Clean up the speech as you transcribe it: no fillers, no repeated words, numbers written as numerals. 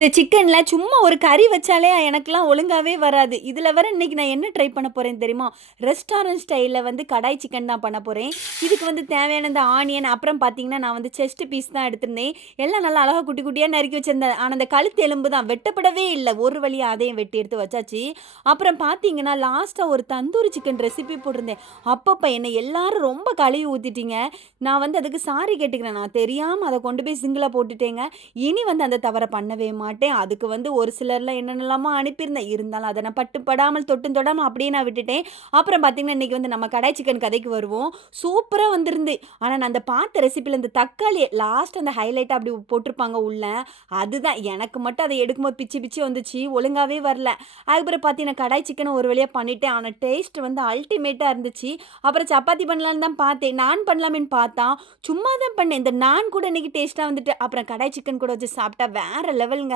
இந்த சிக்கன்ல சும்மா ஒரு கறி வச்சாலே எனக்கெல்லாம் ஒழுங்காவே வராது. இதுல வேற இன்னைக்கு நான் என்ன ட்ரை பண்ண போறேன் தெரியுமா? ரெஸ்டாரண்ட் ஸ்டைல்ல வந்து கடாய் சிக்கன் தான் பண்ண போறேன். இதுக்கு வந்து தேவையான இந்த ஆனியன், அப்புறம் பார்த்தீங்கன்னா, நான் வந்து செஸ்ட் பீஸ் தான் எடுத்திருந்தேன். எல்லாம் நல்லா அழகா குட்டி குட்டியா நறுக்கி வச்சிருந்தேன். ஆனா, அந்த கழுத்து எலும்பு தான் வெட்டப்படவே இல்ல. ஒரு வழியா அதையும் வெட்டி எடுத்து வச்சாச்சு. அப்புறம் பார்த்தீங்கன்னா, லாஸ்ட்டா ஒரு தந்தூரி சிக்கன் ரெசிபி போட்டிருந்தேன். அப்பப்ப என்ன எல்லாரும் ரொம்ப கழுவி ஊத்திட்டீங்க. நான் வந்து அதுக்கு சாரி கேட்டுக்கிறேன். நான் தெரியாம அத கொண்டு போய் சிங்க்ல போட்டுட்டேங்க. இனி வந்து அந்த தவற பண்ணவே மாட்டேன். அதுக்கு வந்து ஒரு சிலர்லாம் என்னென்னலாமோ அனுப்பியிருந்தேன். இருந்தாலும் அத நான் பட்டு படாமல், தொட்டும் தொடாம அப்படியே நான் விட்டுட்டேன். அப்புறம் பார்த்தீங்கன்னா, இன்னைக்கு வந்து நம்ம கடாய் சிக்கன் கதைக்கு வருவோம். சூப்பரா வந்திருந்து. ஆனா, நான் அந்த பார்த்த ரெசிபில இந்த தக்காளி லாஸ்ட் அந்த ஹைலைட்டா அப்படி போட்டிருப்பாங்க உள்ள. அதுதான் எனக்கு மட்டும் அத எடுக்கும்போது பிச்சு பிச்சு வந்துச்சு. ஒழுங்காவே வரல. அதுக்கப்புறம் பார்த்தீங்கன்னா, கடாய் சிக்கன ஒரு வழியா பண்ணிட்டேன். ஆனா, டேஸ்ட் வந்து அல்டிமேட்டா இருந்துச்சு. அப்புறம் சப்பாத்தி பண்ணலான்னு தான் பார்த்தேன். நான் பண்ணலாமேன்னு பார்த்தா, சும்மா தான் பண்ணேன். இந்த நான் கூட இன்னைக்கு டேஸ்ட்டா வந்துட்டு, அப்புறம் கடாய் சிக்கன் கூட வச்சு சாப்பிட்டா வேற லெவல்ங்க.